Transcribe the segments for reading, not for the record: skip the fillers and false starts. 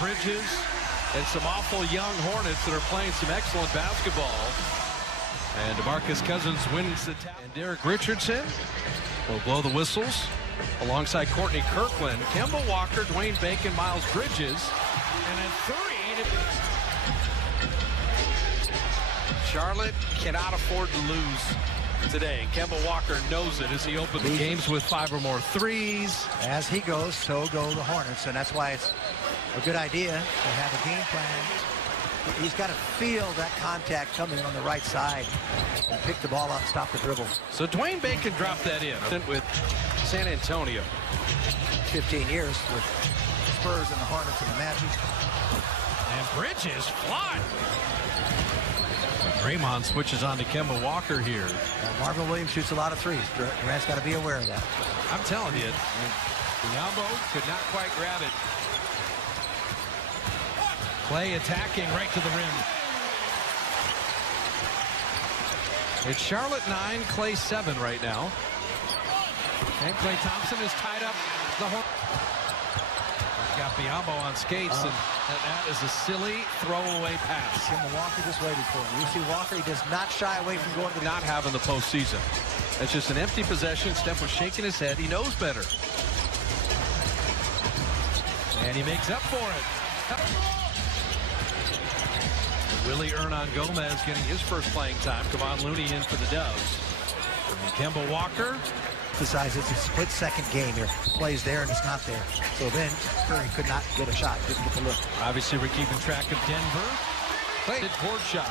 Bridges and some awful young Hornets that are playing some excellent basketball. And DeMarcus Cousins wins the tap. And Derek Richardson will blow the whistles alongside Courtney Kirkland, Kemba Walker, Dwayne Bacon, Miles Bridges. And a three. Charlotte cannot afford to lose today. Kemba Walker knows it as he opens the games with 5 or more threes. As he goes, so go the Hornets, and that's why it's a good idea to have a game plan. He's got to feel that contact coming on the right side and pick the ball up, stop the dribble. So Dwayne Bacon dropped that in with San Antonio. 15 years with Spurs and the Hornets and the Magic. And Bridges fly. Draymond switches on to Kemba Walker here. Marvin Williams shoots a lot of threes. Durant's got to be aware of that. I'm telling you, Diambo could not quite grab it. Clay attacking right to the rim. It's Charlotte 9, Clay 7 right now. And Klay Thompson is tied up the Hornets. Got Biyombo on skates, and that is a silly throwaway pass. Kemba Walker just waited for him. You see Walker, he does not shy away from going to the... Not having the postseason. That's just an empty possession. Steph was shaking his head. He knows better. And he makes up for it. Willie Hernangomez getting his first playing time. Kevon Looney in for the Dubs. And Kemba Walker. Emphasize it's a split-second game here. Plays there and it's not there. So then Curry could not get a shot. Didn't get the look. Obviously, we're keeping track of Denver. Played court shot,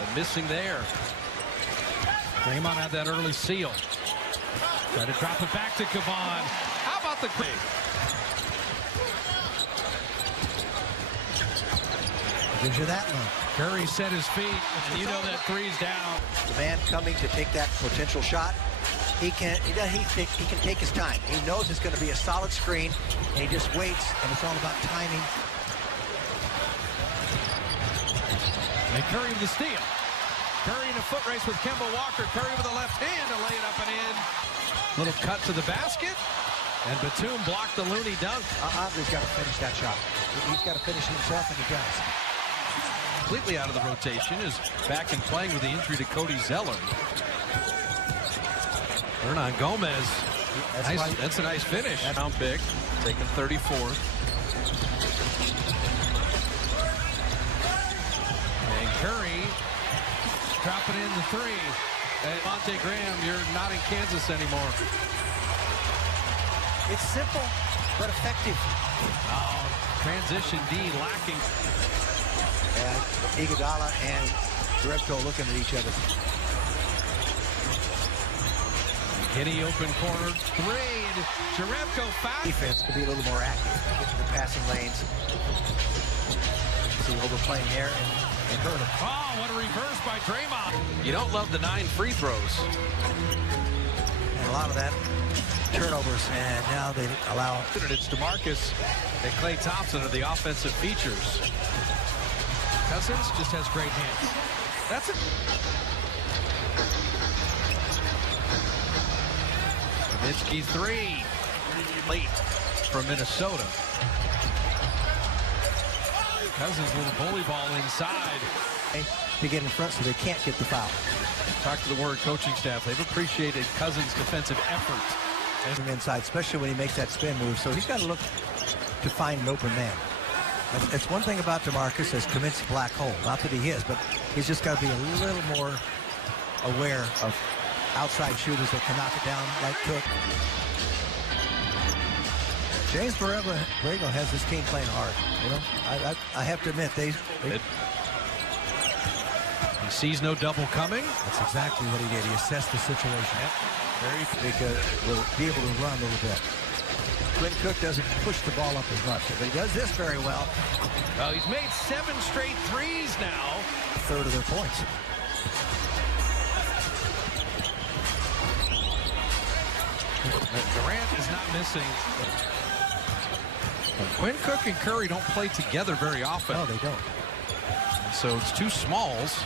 but missing there. Draymond had that early seal. Try to drop it back to Kevon. How about the quick? Gives you that one. Curry set his feet, and you know that three's down. The man coming to take that potential shot. He can take his time. He knows it's going to be a solid screen, and he just waits, and it's all about timing. And Curry with the steal. Curry in a foot race with Kemba Walker. Curry with the left hand to lay it up and in. Little cut to the basket, and Batum blocked the Looney dunk. Andre's got to finish that shot. He's got to finish it himself, and he does. Completely out of the rotation, is back and playing with the injury to Cody Zeller. Hernangomez, that's a nice finish. Down big, taking 34th. And Curry dropping in the three. And Monte Graham, you're not in Kansas anymore. It's simple, but effective. Oh, transition D lacking. And Iguodala and Jerebko looking at each other. Kenny open corner three, and Jerebko foul. Defense to be a little more active, get to the passing lanes. See overplaying there and hurt him. Oh, what a reverse by Draymond. You don't love the 9 free throws. And a lot of that turnovers, and now they allow. It's DeMarcus and Klay Thompson are the offensive features. Cousins just has great hands. That's it. Kaminsky 3. Late from Minnesota. Cousins with a bully ball inside. To get in front so they can't get the foul. Talk to the Warrior coaching staff. They've appreciated Cousins' defensive effort. From inside, especially when he makes that spin move. So he's got to look to find an open man. It's one thing about DeMarcus as commits black hole. Not that he is, but he's just got to be a little more aware of outside shooters that can knock it down like Cook. James Borrego has his team playing hard. You know, I have to admit they he sees no double coming. That's exactly what he did. He assessed the situation. Yep. Will be able to run a little bit. Quinn Cook doesn't push the ball up as much, but he does this very well. Well, he's made 7 straight threes now. A third of their points. Durant is not missing. Quinn Cook and Curry don't play together very often. No, they don't. So it's 2 smalls.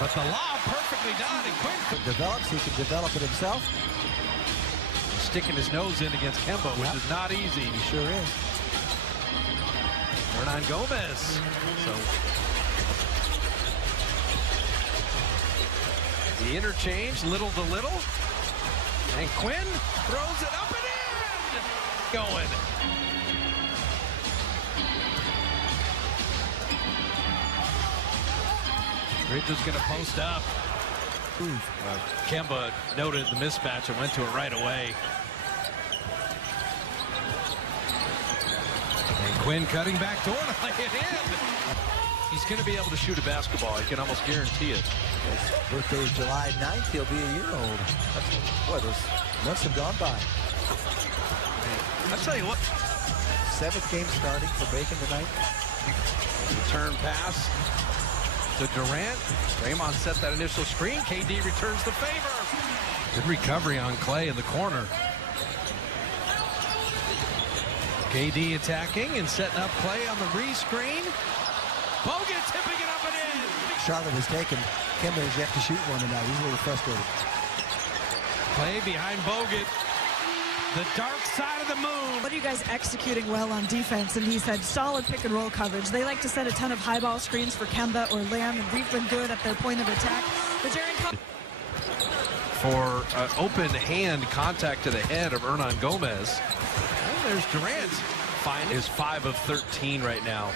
But the lob perfectly done, and Quinn Cook develops. He can develop it himself. Sticking his nose in against Kemba, which is not easy. He sure is. Hernan Gomez. So the interchange, little to little. And Quinn throws it up and in. Going. Bridges going to post up. Kemba noted the mismatch and went to it right away. And Quinn cutting back door to lay it in. He's going to be able to shoot a basketball. I can almost guarantee it. His birthday is July 9th. He'll be a year old. Boy, those months have gone by. I'll tell you what. 7th game starting for Bacon tonight. Return pass to Durant. Draymond set that initial screen. KD returns the favor. Good recovery on Clay in the corner. KD attacking and setting up Clay on the re-screen. Bogut tipping it up and in. Charlotte has taken. Kemba has yet to shoot one tonight. He's a little frustrated. Clay behind Bogut. The dark side of the moon. What are you guys executing well on defense? And he said solid pick and roll coverage. They like to set a ton of high ball screens for Kemba or Lamb, and we've been good at their point of attack. But Jaren for open hand contact to the head of Hernan Gomez. And there's Durant. Fine is 5 of 13 right now.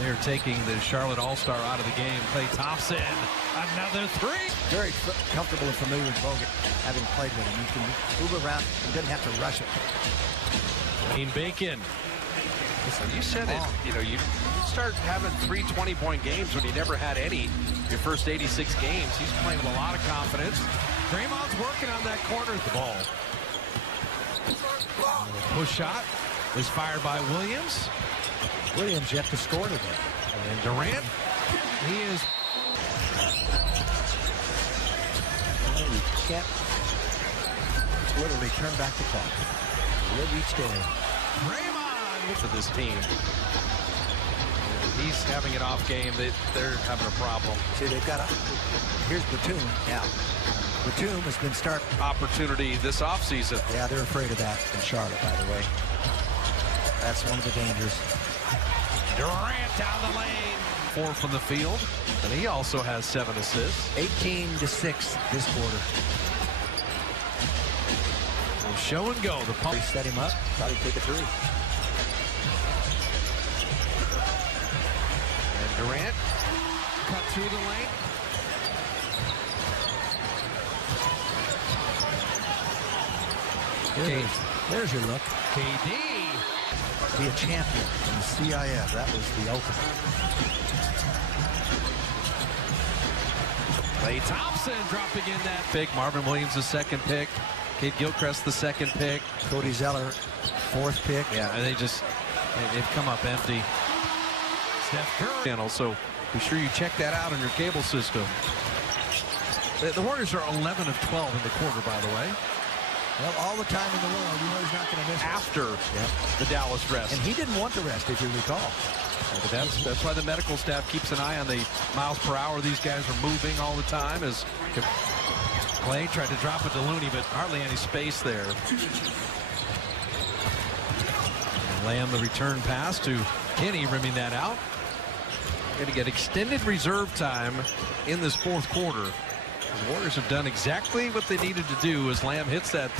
They're taking the Charlotte All-Star out of the game. Klay Thompson, another three. Very comfortable and familiar with Bogut, having played with him. You can move around and didn't have to rush it. Wayne Bacon. So you said it, you know, you start having 3 20-point games when you never had any your first 86 games. He's playing with a lot of confidence. Draymond's working on that corner at the ball. Push shot is fired by Williams. Williams yet to score today. And Durant, he is. You can't literally turn back the clock. Live each day. Draymond to this team. He's having an off game. They're having a problem. See, they've got a. Here's Batum. Yeah. Batum has been starting. Opportunity this offseason. Yeah, they're afraid of that in Charlotte, by the way. That's one of the dangers. Durant down the lane. 4 from the field. And he also has 7 assists. 18-6 this quarter. Well, show and go. The pump. They set him up. Thought he'd take a 3. And Durant cut through the lane. Okay. There's your look. KD. Be a champion in the CIF. That was the ultimate. Klay Thompson dropping in that pick. Marvin Williams the 2nd pick. Cade Gilchrist the 2nd pick. Cody Zeller, 4th pick. Yeah, and they've come up empty. Steph Curry channel, so be sure you check that out on your cable system. The Warriors are 11 of 12 in the quarter, by the way. Well, all the time in the world, you know he's not going to miss it. After the Dallas rest. And he didn't want to rest, if you recall. But that's why the medical staff keeps an eye on the miles per hour these guys are moving all the time. As Clay tried to drop it to Looney, but hardly any space there. And Lamb the return pass to Kenny, rimming that out. Going to get extended reserve time in this 4th quarter. The Warriors have done exactly what they needed to do as Lamb hits that.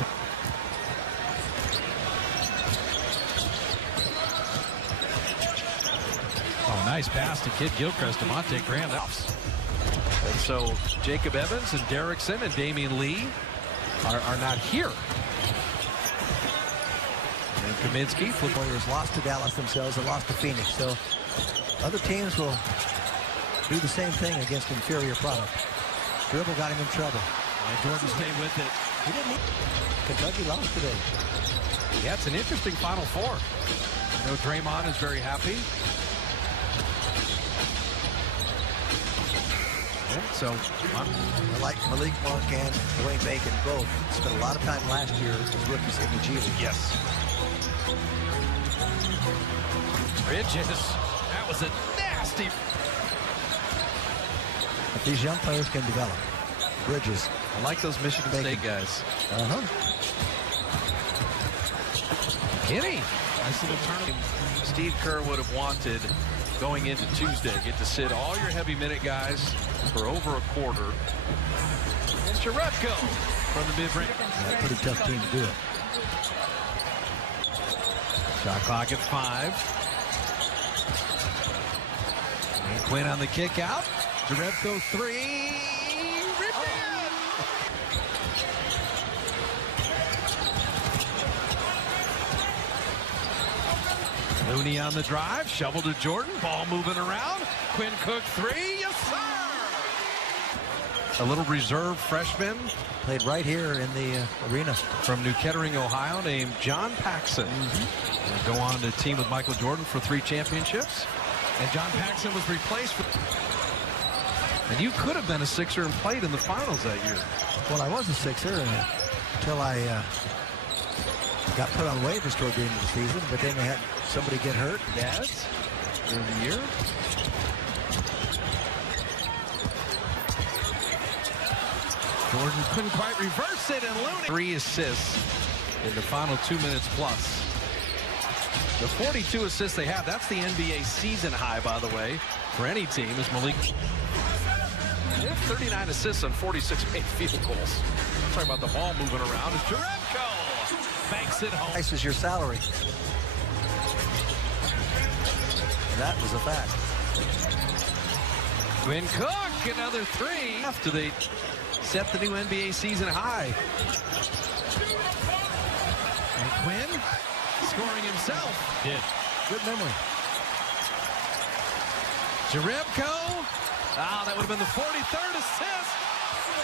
Oh, nice pass to Kid Gilchrist, Devontae Graham. And so Jacob Evans and Derrickson and Damian Lee are not here. And Kaminsky. The Warriors lost to Dallas themselves and lost to Phoenix. So other teams will do the same thing against inferior product. Dribble got him in trouble. And Jordan stayed with it. He didn't. Kentucky lost today. Yeah, it's an interesting Final Four. You know, Draymond is very happy. Yeah, so, I like Malik Monk and Dwayne Bacon both. Spent a lot of time last year as rookies in the G League. Yes. Bridges. That was a nasty. If these young players can develop. Bridges. I like those Michigan State guys. Uh-huh. Kenny Nice little tournament. Steve Kerr would have wanted going into Tuesday. Get to sit all your heavy minute guys for over a quarter. And Jerebko from the mid-range. Yeah, pretty tough team to do it. Shot clock at 5. And Quinn on the kick out. Jerebko 3. Ripped in. Looney on the drive. Shovel to Jordan. Ball moving around. Quinn Cook 3. Yes, sir. A little reserve freshman. Played right here in the arena. From New Kettering, Ohio, named John Paxson. Go on to team with Michael Jordan for 3 championships. And John Paxson was replaced. And you could have been a Sixer and played in the finals that year. Well, I was a Sixer until I got put on waivers toward the end of the season, but then they had somebody get hurt. Dads during the year. Jordan couldn't quite reverse it, and Looney 3 assists in the final 2 minutes plus. The 42 assists they have, that's the NBA season high, by the way, for any team, is Malik. They have 39 assists on 46 made field goals. I'm talking about the ball moving around. It's Jerebko banks it home. Nice is your salary. That was a fact. Quinn Cook, another 3. After they set the new NBA season high. And Quinn scoring himself. Yeah. Good memory. Jerebko. Ah, that would have been the 43rd assist.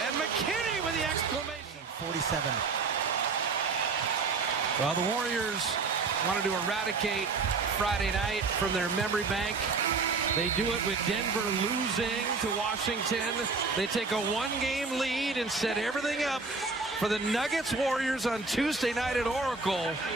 And McKinney with the exclamation. 47. Well, the Warriors wanted to eradicate Friday night from their memory bank. They do it with Denver losing to Washington. They take a 1-game lead and set everything up for the Nuggets Warriors on Tuesday night at Oracle.